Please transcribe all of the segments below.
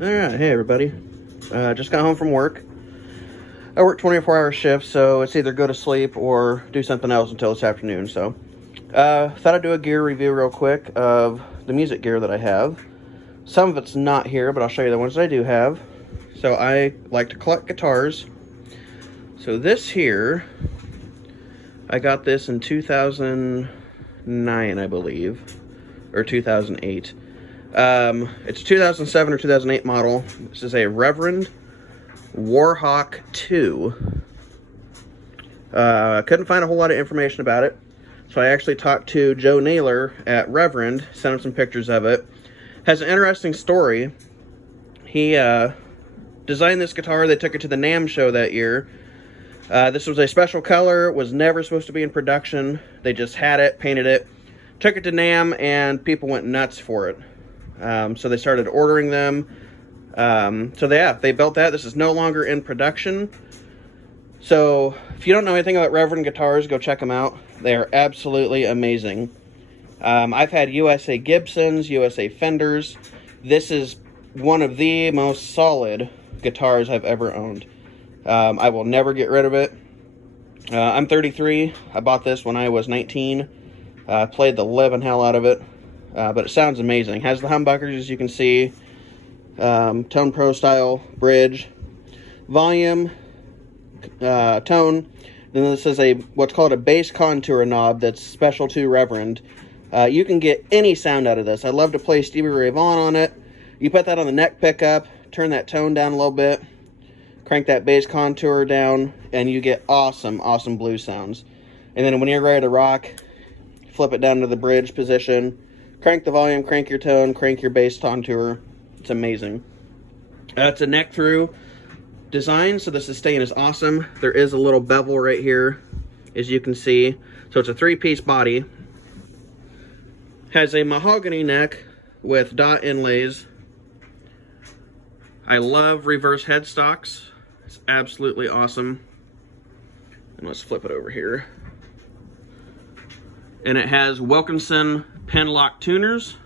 Alright, hey everybody. Just got home from work. I work 24-hour shifts, so it's either go to sleep or do something else until this afternoon. So, thought I'd do a gear review real quick of the music gear that I have. Some of it's not here, but I'll show you the ones that I do have. So I like to collect guitars. So this here, I got this in 2009, I believe, or 2008. It's a 2007 or 2008 model. This is a Reverend Warhawk 2. I couldn't find a whole lot of information about it, so I actually talked to Joe Naylor at Reverend, sent him some pictures of it. Has an interesting story. He designed this guitar. They took it to the NAMM show that year. This was a special color, was never supposed to be in production. They just had it, painted it, took it to NAMM, and people went nuts for it. So they started ordering them. They built that. This is no longer in production. So if you don't know anything about Reverend guitars, go check them out. They are absolutely amazing. I've had USA Gibsons, USA Fenders. This is one of the most solid guitars I've ever owned. I will never get rid of it. I'm 33. I bought this when I was 19. Played the living hell out of it. But it sounds amazing. Has the humbuckers, as you can see. Tone Pro style bridge. Volume. Tone. Then this is what's called a bass contour knob that's special to Reverend. You can get any sound out of this. I love to play Stevie Ray Vaughan on it. You put that on the neck pickup, turn that tone down a little bit, crank that bass contour down, and you get awesome, awesome blues sounds. And then when you're ready to rock, flip it down to the bridge position, crank the volume, crank your tone, crank your bass contour. It's amazing. It's a neck through design, so the sustain is awesome. There is a little bevel right here, as you can see. So it's a 3-piece body. Has a mahogany neck with dot inlays. I love reverse headstocks. It's absolutely awesome. And let's flip it over here. And it has Wilkinson pin lock tuners.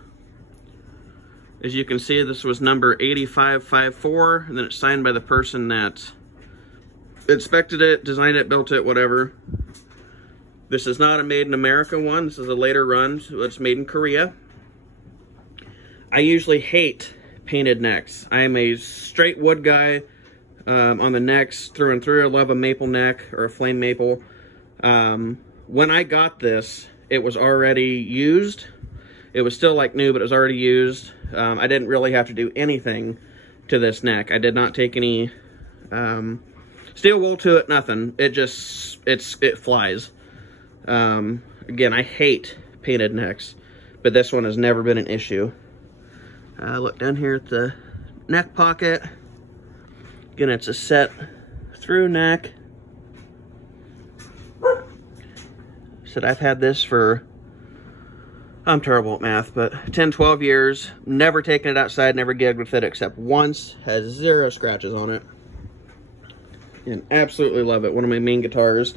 As you can see, this was number 8554, and then it's signed by the person that inspected it, designed it, built it, whatever. This is not a made in America one. This is a later run, so it's made in Korea. I usually hate painted necks. I am a straight wood guy on the necks through and through. I love a maple neck or a flame maple. When I got this, it was already used. It was still like new, but it was already used. I didn't really have to do anything to this neck. I did not take any steel wool to it, nothing. It flies. Again, I hate painted necks, but this one has never been an issue. Look down here at the neck pocket. Again, it's a set through neck. Said I've had this for, I'm terrible at math, but 10, 12 years. Never taken it outside, never gigged with it except once. Has 0 scratches on it. And absolutely love it. One of my main guitars.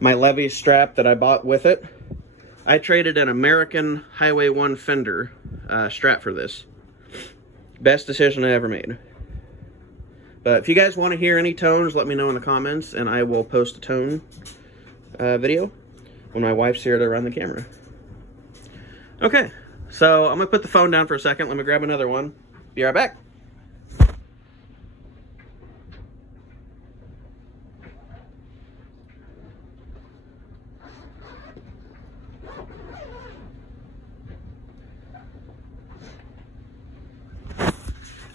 My Levy strap that I bought with it. I traded an American Highway 1 Fender strap for this. Best decision I ever made. But if you guys want to hear any tones, let me know in the comments, and I will post a tone video when my wife's here to run the camera. Okay, so I'm going to put the phone down for a second. Let me grab another one. Be right back.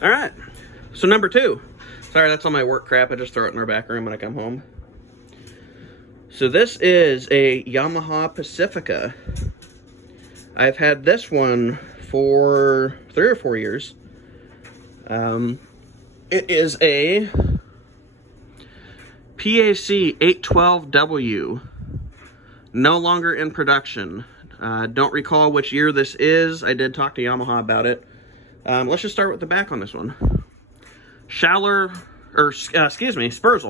All right, so number 2. Sorry, that's all my work crap. I just throw it in our back room when I come home. So this is a Yamaha Pacifica. I've had this one for 3 or 4 years. It is a PAC 812W. No longer in production. Don't recall which year this is. I did talk to Yamaha about it. Let's just start with the back on this one. Spurzle,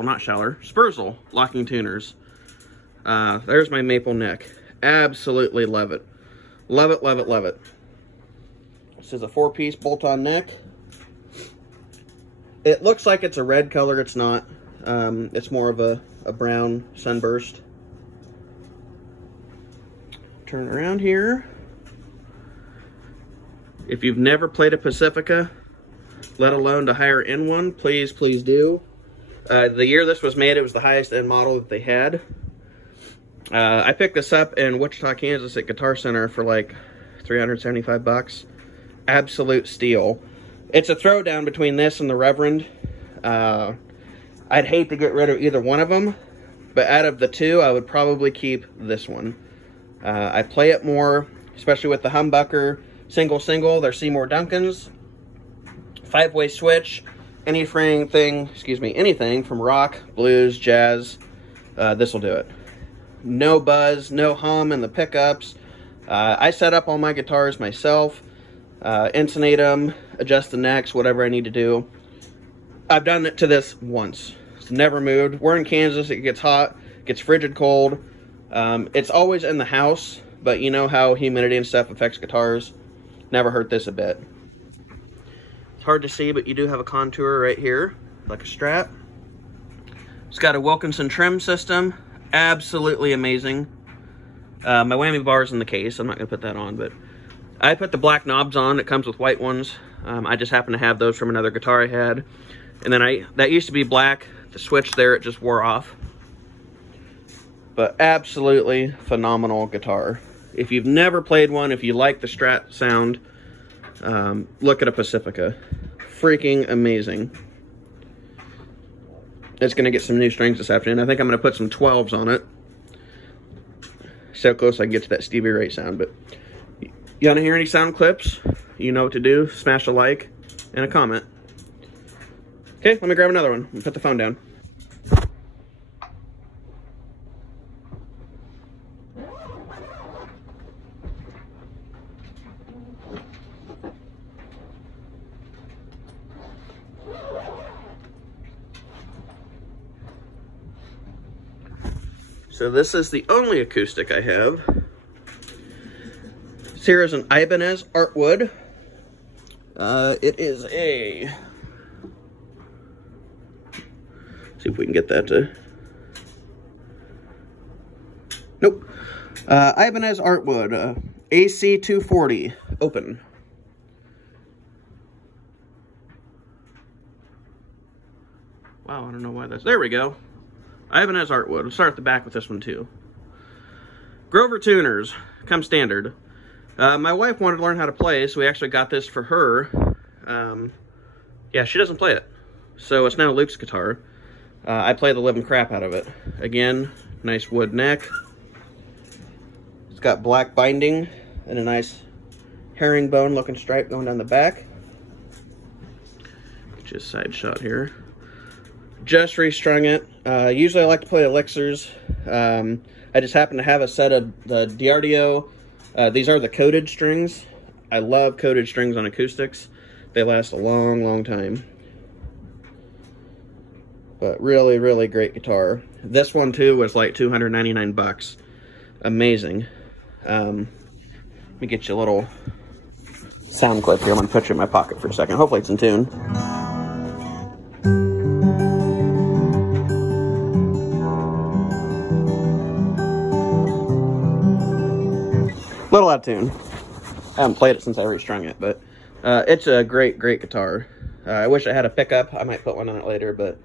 not Schaller. Spurzle locking tuners. There's my maple neck. Absolutely love it. Love it, love it, love it. This is a 4-piece bolt-on neck. It looks like it's a red color. It's not. It's more of a brown sunburst. Turn around here. If you've never played a Pacifica, let alone to hire in one, please, please do. The year this was made, it was the highest end model that they had. I picked this up in Wichita, Kansas at Guitar Center for like 375 bucks. Absolute steal. It's a throwdown between this and the Reverend. I'd hate to get rid of either one of them, but out of the two, I would probably keep this one. I play it more, especially with the humbucker. Single, they're Seymour Duncans. 5-way switch. Anything from rock, blues, jazz. This will do it. No buzz, no hum in the pickups. I set up all my guitars myself. Intonate them, adjust the necks, whatever I need to do. I've done it to this once. It's never moved. We're in Kansas. It gets hot, gets frigid cold. It's always in the house, but you know how humidity and stuff affects guitars. Never hurt this a bit. It's hard to see, but you do have a contour right here, like a strap. It's got a Wilkinson trim system. Absolutely amazing. My whammy bar's in the case. I'm not going to put that on, but I put the black knobs on. It comes with white ones. I just happen to have those from another guitar I had. And then that used to be black. The switch there, it just wore off. But absolutely phenomenal guitar. If you've never played one, if you like the Strat sound, look at a Pacifica. Freaking amazing. It's going to get some new strings this afternoon. I think I'm going to put some 12s on it. So close I can get to that Stevie Ray sound. But you want to hear any sound clips? You know what to do. Smash a like and a comment. Okay, let me grab another one and put the phone down. So this is the only acoustic I have. This here is an Ibanez artwood. It is a... see if we can get that to... nope. Ibanez artwood. AC 240. Open. Wow, I don't know why that's... there we go. Ibanez artwood. We'll start at the back with this one too. Grover tuners come standard. My wife wanted to learn how to play, so we actually got this for her. Yeah, she doesn't play it, so it's now Luke's guitar. I play the living crap out of it. Again, nice wood neck. It's got black binding and a nice herringbone looking stripe going down the back. Just side shot here. Just restrung it. Usually I like to play elixirs. I just happen to have a set of the Diardio. These are the coated strings. I love coated strings on acoustics. They last a long, long time. But really, really great guitar. This one too was like 299 bucks. Amazing. Let me get you a little sound clip here. I'm gonna put you in my pocket for a second. Hopefully it's in tune. Little out of tune. I haven't played it since I restrung it, but it's a great, great guitar. I wish I had a pickup. I might put one on it later, but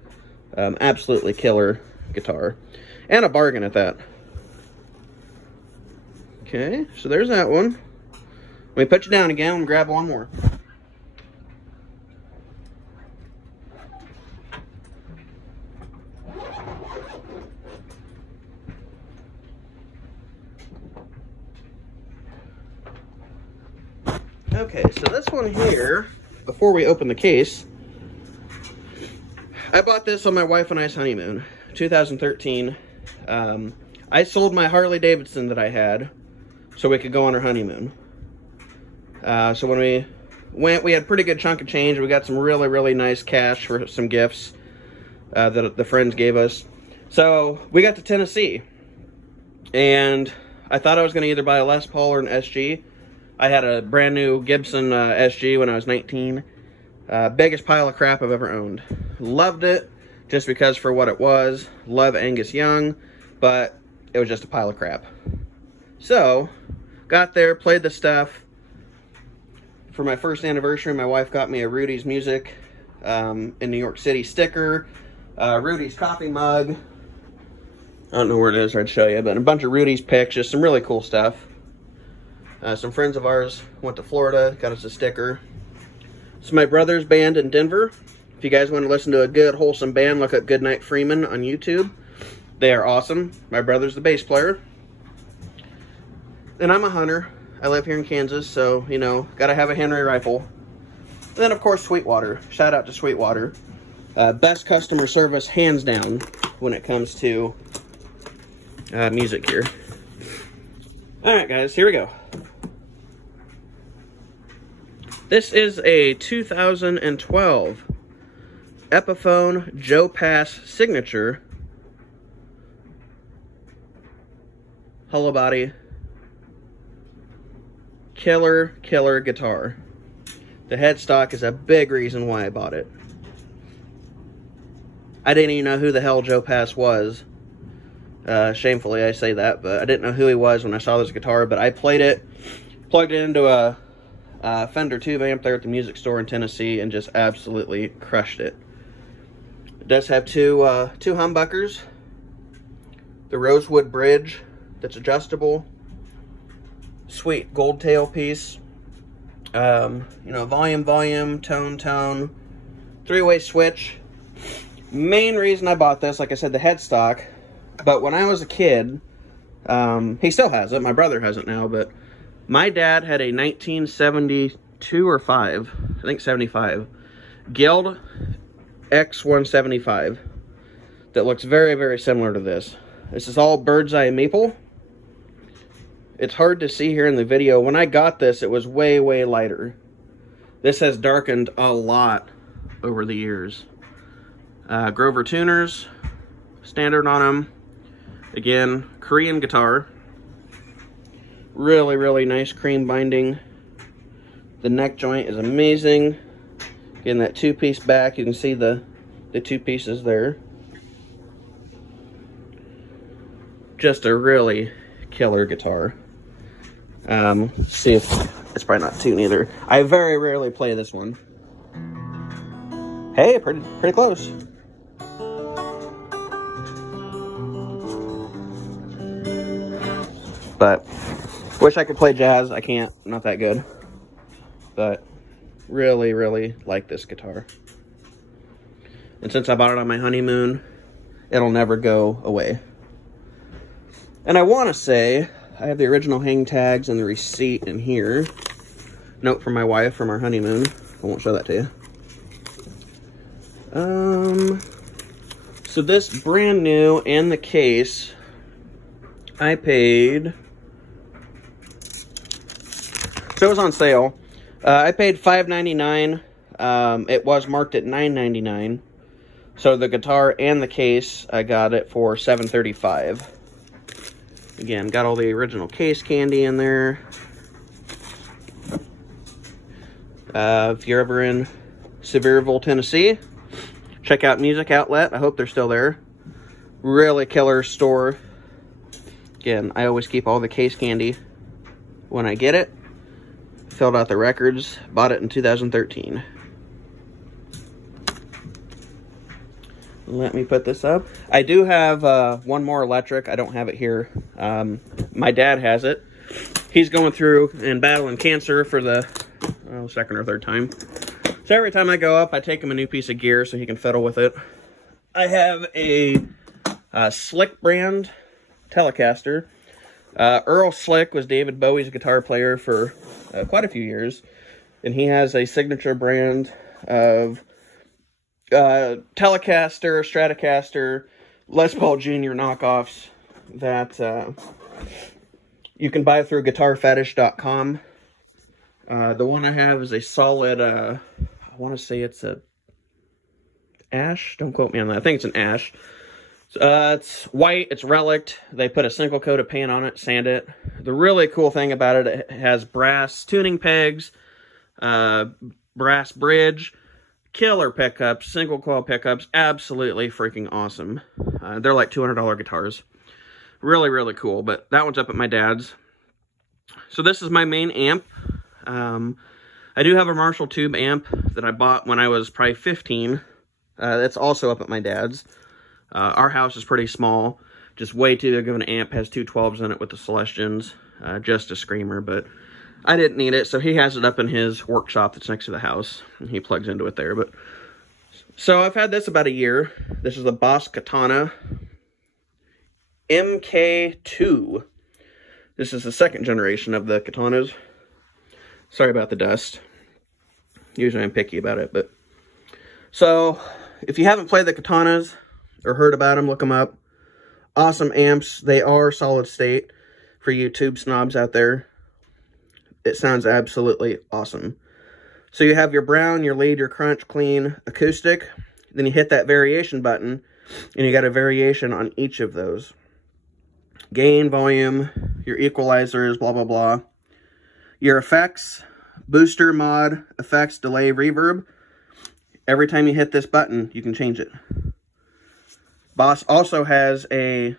absolutely killer guitar. And a bargain at that. Okay, so there's that one. Let me put you down again and grab one more. Okay, so this one here, before we open the case, I bought this on my wife and I's honeymoon, 2013. I sold my Harley Davidson that I had so we could go on our honeymoon. So when we went, we had a pretty good chunk of change. We got some really, really nice cash for some gifts that the friends gave us. So we got to Tennessee, and I thought I was going to either buy a Les Paul or an SG. I had a brand new Gibson SG when I was 19. Biggest pile of crap I've ever owned. Loved it just because for what it was. Love Angus Young, but it was just a pile of crap. So, got there, played the stuff. For my first anniversary, my wife got me a Rudy's Music in New York City sticker, Rudy's coffee mug. I don't know where it is, I'd show you, but a bunch of Rudy's pics, just some really cool stuff. Some friends of ours went to Florida, got us a sticker. It's my brother's band in Denver. If you guys want to listen to a good, wholesome band, look up Goodnight Freeman on YouTube. They are awesome. My brother's the bass player. And I'm a hunter. I live here in Kansas, so, you know, gotta have a Henry rifle. And then, of course, Sweetwater. Shout out to Sweetwater. Best customer service, hands down, when it comes to music here. Alright, guys, here we go. This is a 2012 Epiphone Joe Pass Signature hollow body killer guitar. The headstock is a big reason why I bought it. I didn't even know who the hell Joe Pass was. Shamefully, I say that, but I didn't know who he was when I saw this guitar, but I played it, plugged it into a Fender tube amp there at the music store in Tennessee, and just absolutely crushed it. It does have two humbuckers, the rosewood bridge that's adjustable, sweet gold tail piece, you know, volume, tone, three-way switch. Main reason I bought this, like I said, the headstock, but when I was a kid, he still has it, my brother has it now, but my dad had a 1972 or 5, I think 75, Guild X175 that looks very, very similar to this. This is all bird's eye maple. It's hard to see here in the video. When I got this, it was way, way lighter. This has darkened a lot over the years. Grover tuners, standard on them. Again, Korean guitar. Really, really nice cream binding. The neck joint is amazing. Again, that two-piece back, you can see the two pieces there. Just a really killer guitar. Let's see if it's probably not tuned either. I very rarely play this one. Hey, pretty close. But wish I could play jazz. I can't. I'm not that good. But really, really like this guitar. And since I bought it on my honeymoon, it'll never go away. And I want to say, I have the original hang tags and the receipt in here. Note from my wife from our honeymoon. I won't show that to you. So this brand new and the case, I paid, so it was on sale. I paid $5.99. It was marked at $9.99. So the guitar and the case, I got it for $7.35. Again, got all the original case candy in there. If you're ever in Sevierville, Tennessee, check out Music Outlet. I hope they're still there. Really killer store. Again, I always keep all the case candy when I get it. Filled out the records. Bought it in 2013. Let me put this up. I do have one more electric. I don't have it here. My dad has it. He's going through and battling cancer for the second or third time. So every time I go up, I take him a new piece of gear so he can fiddle with it. I have a Slick brand Telecaster. Earl Slick was David Bowie's guitar player for quite a few years. And he has a signature brand of Telecaster, Stratocaster, Les Paul Jr. knockoffs that you can buy through guitarfetish.com. The one I have is a solid, I want to say it's a ash. Don't quote me on that. I think it's an ash. It's white. It's relict. They put a single coat of paint on it, sand it. The really cool thing about it, it has brass tuning pegs, brass bridge, Killer pickups, single coil pickups, absolutely freaking awesome. They're like $200 guitars. Really, really cool, but that one's up at my dad's. So this is my main amp. I do have a Marshall tube amp that I bought when I was probably 15. That's also up at my dad's. Our house is pretty small, just way too big of an amp, has two 12s in it with the Celestians, just a screamer, but I didn't need it, so he has it up in his workshop that's next to the house, and he plugs into it there. But so I've had this about a year. This is the Boss Katana MK2. This is the second generation of the Katanas. Sorry about the dust. Usually I'm picky about it, but... So, if you haven't played the Katanas or heard about them, look them up. Awesome amps. They are solid state for you tube snobs out there. It sounds absolutely awesome. So you have your brown, your lead, your crunch, clean, acoustic. Then you hit that variation button, and you got a variation on each of those. Gain, volume, your equalizers, blah, blah, blah. Your effects, booster, mod, effects, delay, reverb. Every time you hit this button, you can change it. Boss also has a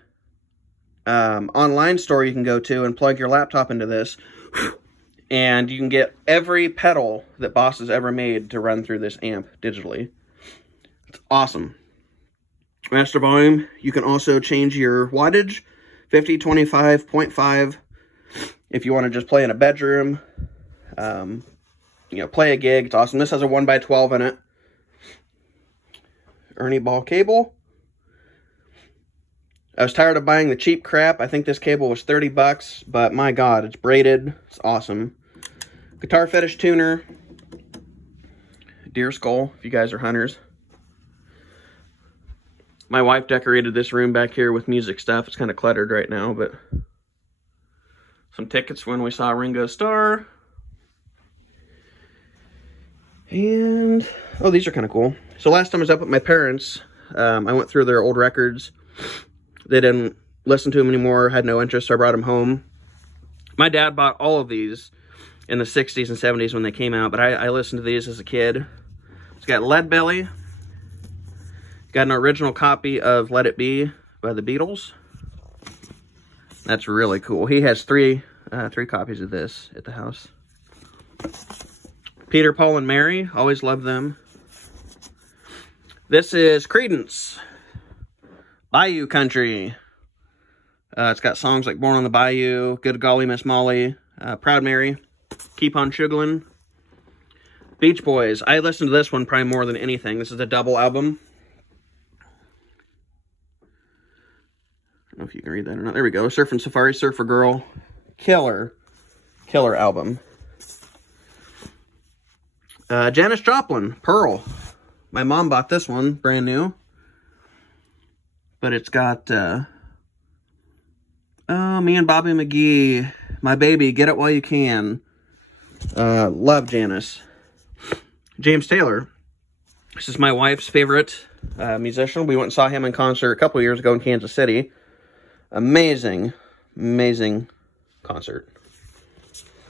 online store you can go to and plug your laptop into this. And you can get every pedal that Boss has ever made to run through this amp digitally. It's awesome. Master volume, you can also change your wattage, 50, 25, 0.5. If you want to just play in a bedroom, you know, play a gig, it's awesome. This has a 1x12 in it. Ernie ball cable. I was tired of buying the cheap crap. I think this cable was 30 bucks, but my God, it's braided. It's awesome. Guitar fetish tuner. Deer skull, if you guys are hunters. My wife decorated this room back here with music stuff. It's kind of cluttered right now, but some tickets when we saw Ringo Starr. And, oh, these are kind of cool. So last time I was up at my parents', I went through their old records. They didn't listen to them anymore, had no interest, so I brought them home. My dad bought all of these in the 60s and 70s when they came out, but I listened to these as a kid. It's got Lead Belly. Got an original copy of Let It Be by the Beatles. That's really cool. He has three copies of this at the house. Peter, Paul, and Mary. Always loved them. This is Creedence. Bayou Country. It's got songs like Born on the Bayou, Good Golly Miss Molly, Proud Mary, Keep on Sugarlin'. Beach Boys. I listened to this one probably more than anything. This is a double album. I don't know if you can read that or not. There we go. Surfing Safari, Surfer Girl. Killer album. Janis Joplin, Pearl. My mom bought this one, brand new. But it's got, Me and Bobby McGee, My Baby, Get It While You Can. Love Janis. James Taylor. This is my wife's favorite musician. We went and saw him in concert a couple years ago in Kansas City. Amazing, amazing concert.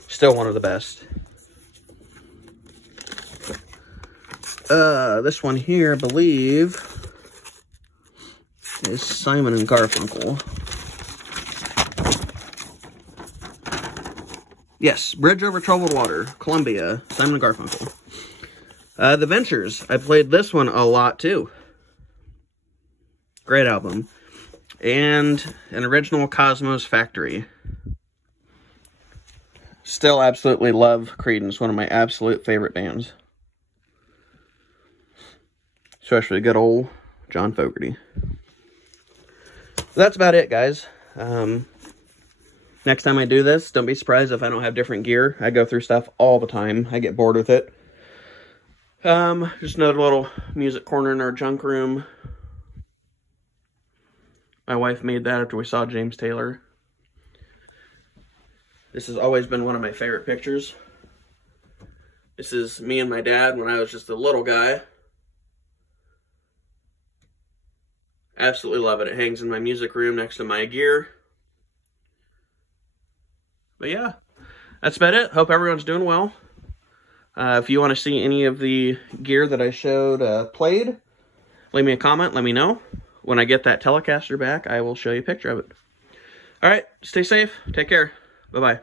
Still one of the best. This one here, I believe, is Simon and Garfunkel. Yes, Bridge Over Troubled Water, Columbia, Simon and Garfunkel. The Ventures, I played this one a lot too. Great album. And an original Cosmos Factory. Still absolutely love Creedence, one of my absolute favorite bands. Especially good old John Fogerty. That's about it, guys. Next time I do this, don't be surprised if I don't have different gear. I go through stuff all the time. I get bored with it. Just another little music corner in our junk room. My wife made that after we saw James Taylor. This has always been one of my favorite pictures. This is me and my dad when I was just a little guy. Absolutely love it. It hangs in my music room next to my gear. But yeah, that's about it. Hope everyone's doing well. If you want to see any of the gear that I showed played, leave me a comment, let me know. When I get that Telecaster back, I will show you a picture of it. All right, stay safe, take care, bye-bye.